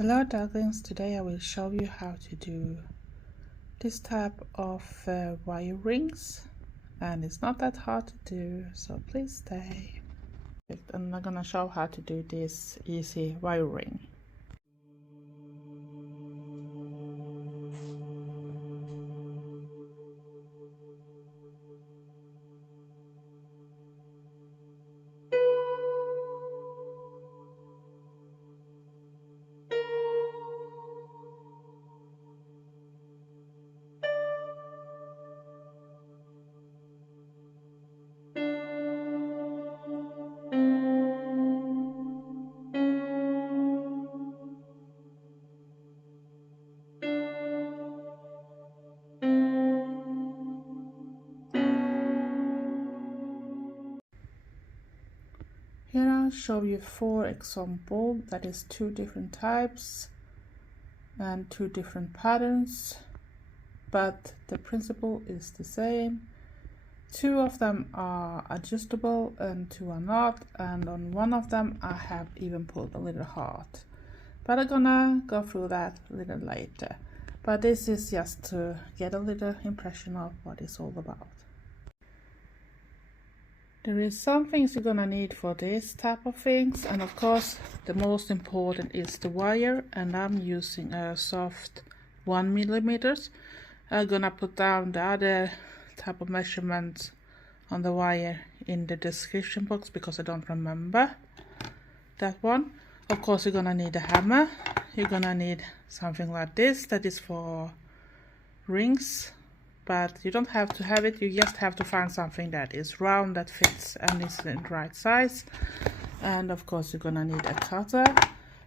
Hello darlings, today I will show you how to do this type of wire rings, and it's not that hard to do, so please stay. And I'm gonna show how to do this easy wire ring. Here I'll show you 4 examples, that is 2 different types and 2 different patterns, but the principle is the same. 2 of them are adjustable and 2 are not, and on one of them I have even put a little heart, but I'm gonna go through that a little later. But this is just to get a little impression of what it's all about. There is some things you're gonna need for this type of things, and of course the most important is the wire, and I'm using a soft 1 millimeters. I'm gonna put down the other type of measurements on the wire in the description box because I don't remember that one. Of course you're gonna need a hammer. You're gonna need something like this that is for rings, but you don't have to have it, you just have to find something that is round, that fits and is in the right size. And of course you're gonna need a cutter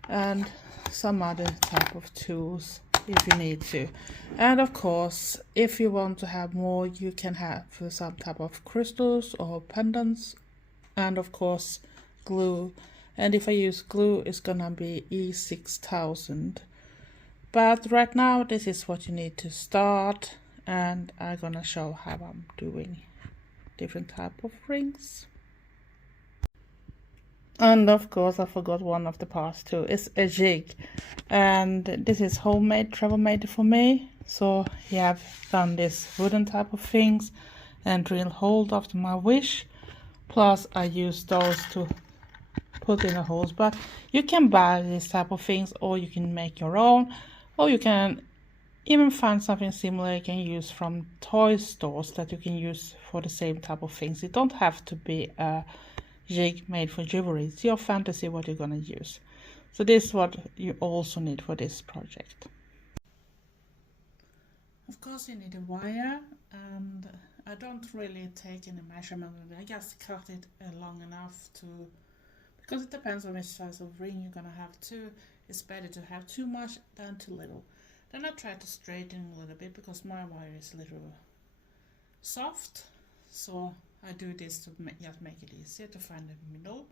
and some other type of tools if you need to. And of course if you want to have more, you can have some type of crystals or pendants, and of course glue. And if I use glue, it's gonna be E6000. But right now this is what you need to start, and I'm gonna show how I'm doing different type of rings. And of course I forgot one of the parts too. It's a jig, and this is homemade, travel made for me. So you have done this wooden type of things and drill hole after my wish, plus I use those to put in the holes. But you can buy this type of things, or you can make your own, or you can even find something similar you can use from toy stores that you can use for the same type of things. It don't have to be a jig made for jewelry. It's your fantasy what you're gonna use. So this is what you also need for this project. Of course you need a wire, and I don't really take any measurement. I just cut it long enough to, because it depends on which size of ring you're gonna have too. It's better to have too much than too little. Then I try to straighten a little bit because my wire is a little soft, so I do this to just make it easier to find the middle.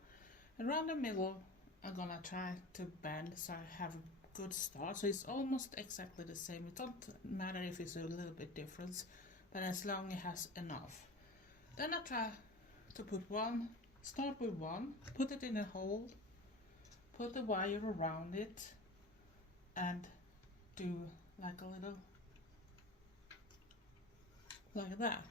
Around the middle I'm gonna try to bend so I have a good start, so it's almost exactly the same. It don't matter if it's a little bit different, but as long as it has enough. Then I try to put one, start with one, put it in a hole, put the wire around it, and do like a little, like that.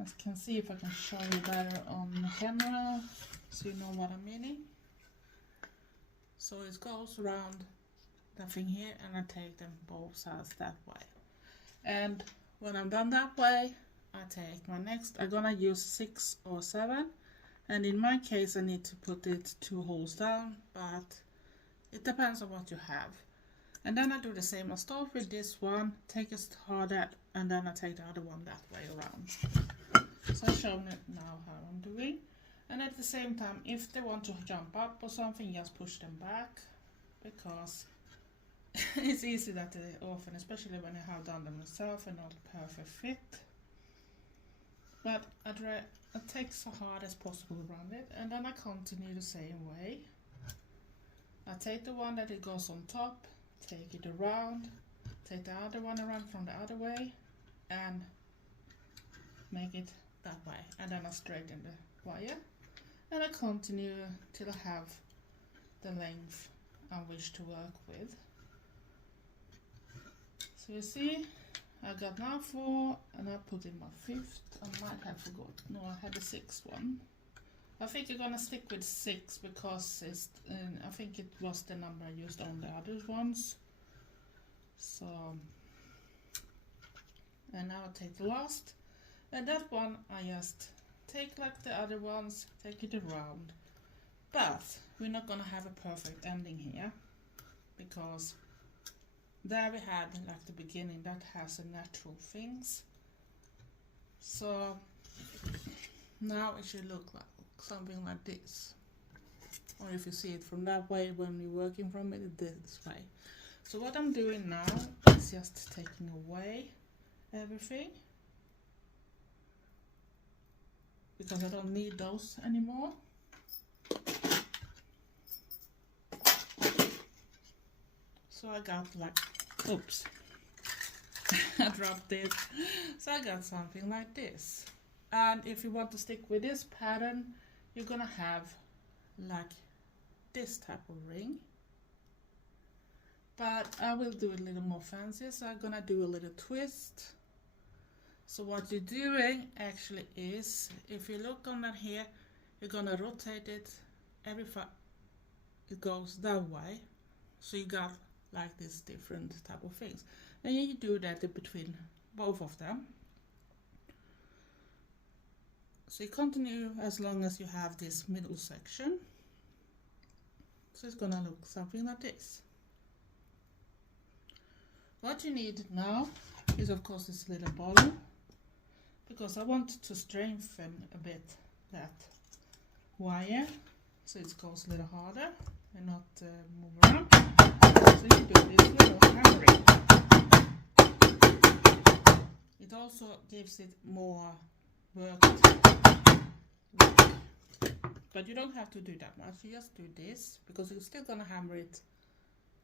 As you can see, if I can show you better on camera so you know what I'm meaning. So it goes around the thing here, and I take them both sides that way. And when I'm done that way, I take my next, I'm gonna use 6 or 7, and in my case I need to put it 2 holes down, but it depends on what you have. And then I do the same. I start with this one, take it harder, and then I take the other one that way around. So I've shown it now how I'm doing. And at the same time, if they want to jump up or something, just push them back, because it's easy that they often, especially when I have done them myself and not a perfect fit. But I take so hard as possible around it, and then I continue the same way. I take the one that it goes on top, take it around, take the other one around from the other way, and make it that way. And then I straighten the wire, and I continue till I have the length I wish to work with. So you see, I got now 4 and I put in my 5th. I might have forgot. No, I had a 6th one. I think you're gonna stick with 6 because it's, I think it was the number I used on the other ones. So, and now I take the last, and that one I just take like the other ones, take it around. But we're not gonna have a perfect ending here because there we had like the beginning that has a natural things. So now it should look like something like this, or if you see it from that way when you're working from it this way. So what I'm doing now is just taking away everything because I don't need those anymore. So I got like, oops, I dropped it. So I got something like this. And if you want to stick with this pattern, you're gonna have like this type of ring. But I will do it a little more fancy, so I'm gonna do a little twist. So what you're doing actually is, if you look on that here, you're gonna rotate it every it goes that way. So you got like this different type of things. And you do that in between both of them. So you continue as long as you have this middle section. So it's gonna look something like this. What you need now is of course this little bottle, because I want to strengthen a bit that wire so it goes a little harder and not move around. So you do this little hammering. It also gives it more work, but you don't have to do that much. You just do this because you're still gonna hammer it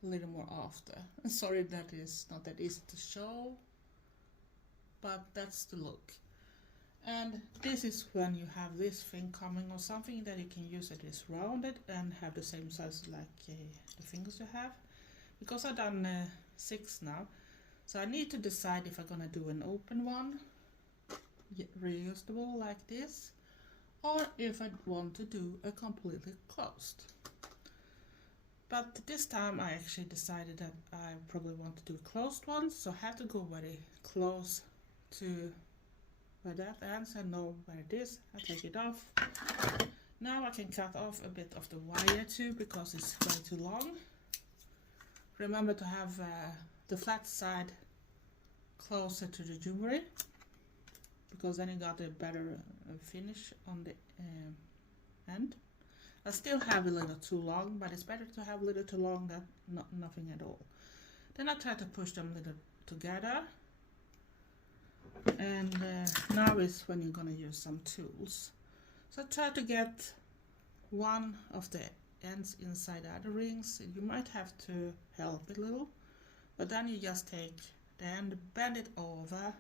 a little more after. Sorry that is not that easy to show, but that's the look. And this is when you have this thing coming or something that you can use that is rounded and have the same size like the fingers you have. Because I've done 6 now, so I need to decide if I'm gonna do an open one, reusable like this, or if I want to do a completely closed. But this time I actually decided that I probably want to do a closed one, so I have to go very close to where that ends. I know where it is. I take it off. Now I can cut off a bit of the wire too because it's way too long. Remember to have the flat side closer to the jewelry, because then you got a better finish on the end. I still have a little too long, but it's better to have a little too long than nothing at all. Then I try to push them a little together. And now is when you're gonna use some tools. So try to get one of the ends inside the other rings. You might have to help a little, but then you just take the end, bend it over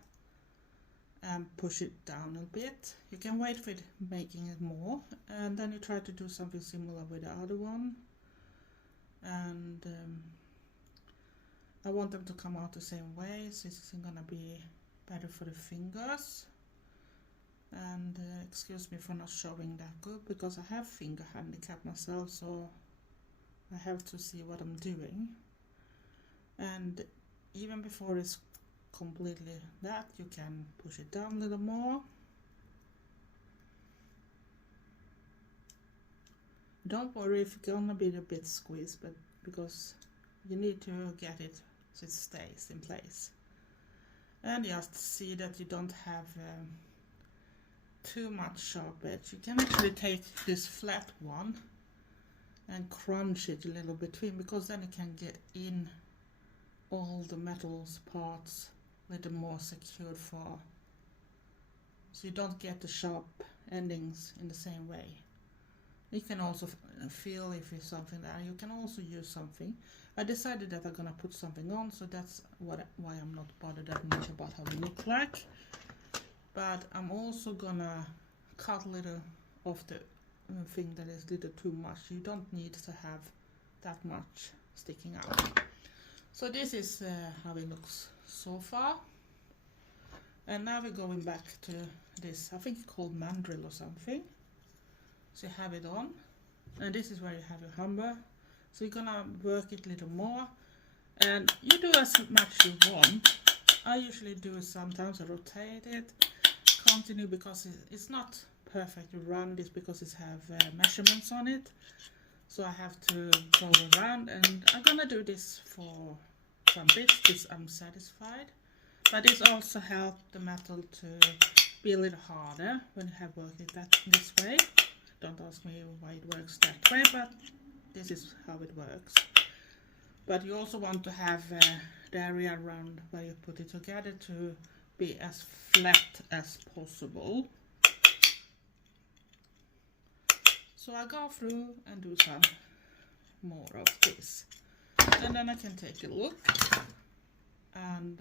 and push it down a bit. You can wait for it making it more, and then you try to do something similar with the other one. And I want them to come out the same way, so it's gonna be better for the fingers. And excuse me for not showing that good, because I have finger handicap myself, so I have to see what I'm doing. And even before it's completely that, you can push it down a little more. Don't worry if it's gonna be a bit squeezed, but because you need to get it so it stays in place. And just see that you don't have too much sharp edge. You can actually take this flat one and crunch it a little between, because then you can get in all the metals parts a little more secured for, so you don't get the sharp endings in the same way. You can also feel if it's something there. You can also use something. I decided that I'm gonna put something on, so that's why I'm not bothered that much about how they look like. But I'm also gonna cut a little of the thing that is a little too much. You don't need to have that much sticking out. So this is how it looks so far. And now we're going back to this, I think it's called mandrel or something. So you have it on, and this is where you have your hammer. So you're gonna work it a little more, and you do as much you want. I usually do it sometimes, I rotate it, continue, because it's not perfect to run this because it have measurements on it. So I have to go around, and I'm gonna do this for some bits till I'm satisfied. But this also helps the metal to be a little harder when you have worked it this way. Don't ask me why it works that way, but this is how it works. But you also want to have the area around where you put it together to be as flat as possible. So I go through and do some more of this, and then I can take a look. And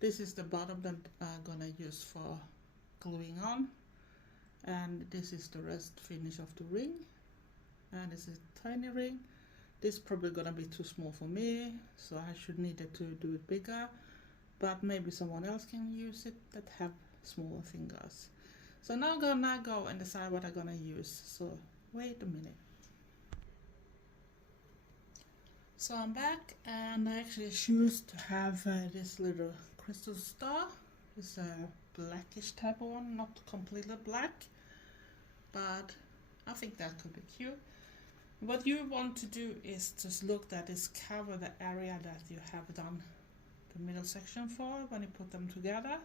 this is the bottom that I'm gonna use for gluing on, and this is the rest finish of the ring. And this is a tiny ring. This is probably gonna be too small for me, so I should need to do it bigger, but maybe someone else can use it that have smaller fingers. So now I'm gonna go and decide what I'm gonna use, so wait a minute. So I'm back, and I actually choose to have this little crystal star. It's a blackish type of one, not completely black, but I think that could be cute. What you want to do is just look at this, cover the area that you have done the middle section for when you put them together.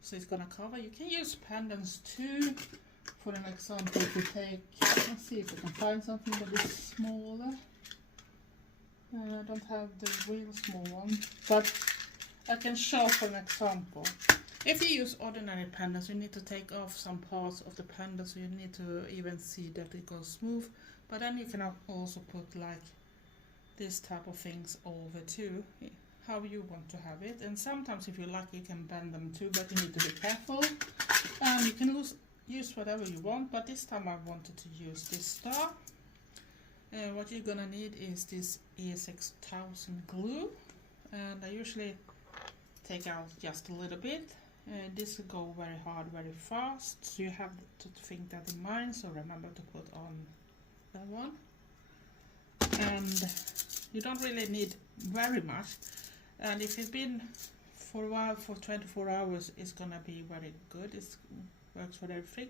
So it's gonna cover. You can use pendants too. For an example, if you take, let's see if I can find something that is smaller. I don't have the real small one, but I can show for an example. If you use ordinary pendants, you need to take off some parts of the pendant, so you need to even see that it goes smooth. But then you can also put like this type of things over too, how you want to have it. And sometimes if you like, you can bend them too, but you need to be careful. You can use whatever you want, but this time I wanted to use this star. What you're gonna need is this E6000 glue, and I usually take out just a little bit. This will go very hard very fast, so you have to think that in mind, so remember to put on that one. And you don't really need very much, and if it's been for a while, for 24 hours, it's gonna be very good. It works for everything.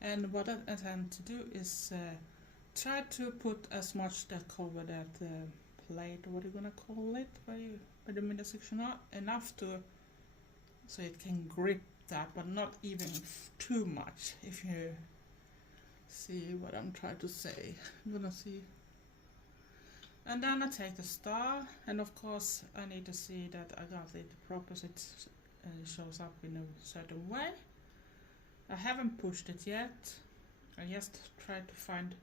And what I intend to do is try to put as much that cover that plate, what are you gonna call it, where the middle section are, enough to so it can grip that, but not even too much. If you see what I'm trying to say, I'm gonna see. And then I take the star, and of course I need to see that I got it proper, so it shows up in a certain way. I haven't pushed it yet. I just tried to find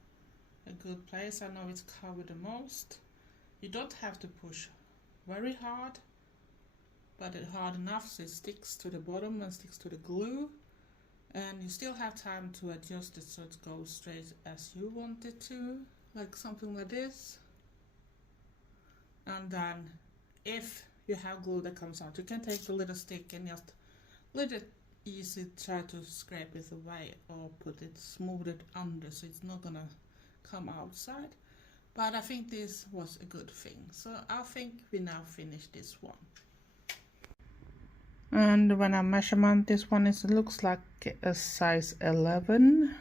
a good place. I know it's covered the most. You don't have to push very hard, but it's hard enough so it sticks to the bottom and sticks to the glue, and you still have time to adjust it so it goes straight as you want it to, like something like this. And then if you have glue that comes out, you can take the little stick and just let it easy try to scrape it away, or put it, smooth it under, so it's not gonna come outside. But I think this was a good thing, so I think we now finish this one. And when I measurement this one, it looks like a size 11.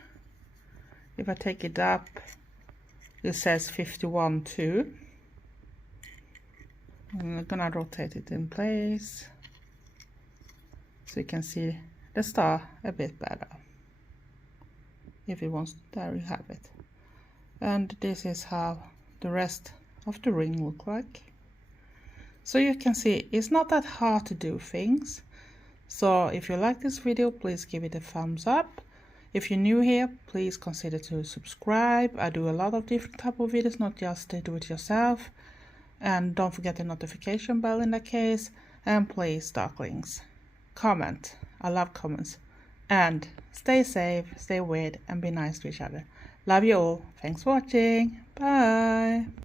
If I take it up, it says 51 too. I'm gonna rotate it in place so you can see the star a bit better. If it wants, there you have it. And this is how the rest of the ring look like. So you can see it's not that hard to do things. So if you like this video, please give it a thumbs up. If you're new here, please consider to subscribe. I do a lot of different type of videos, not just do it yourself. And don't forget the notification bell in that case. And please, darklings, comment. I love comments. And stay safe, stay weird, and be nice to each other. Love you all. Thanks for watching. Bye. Bye.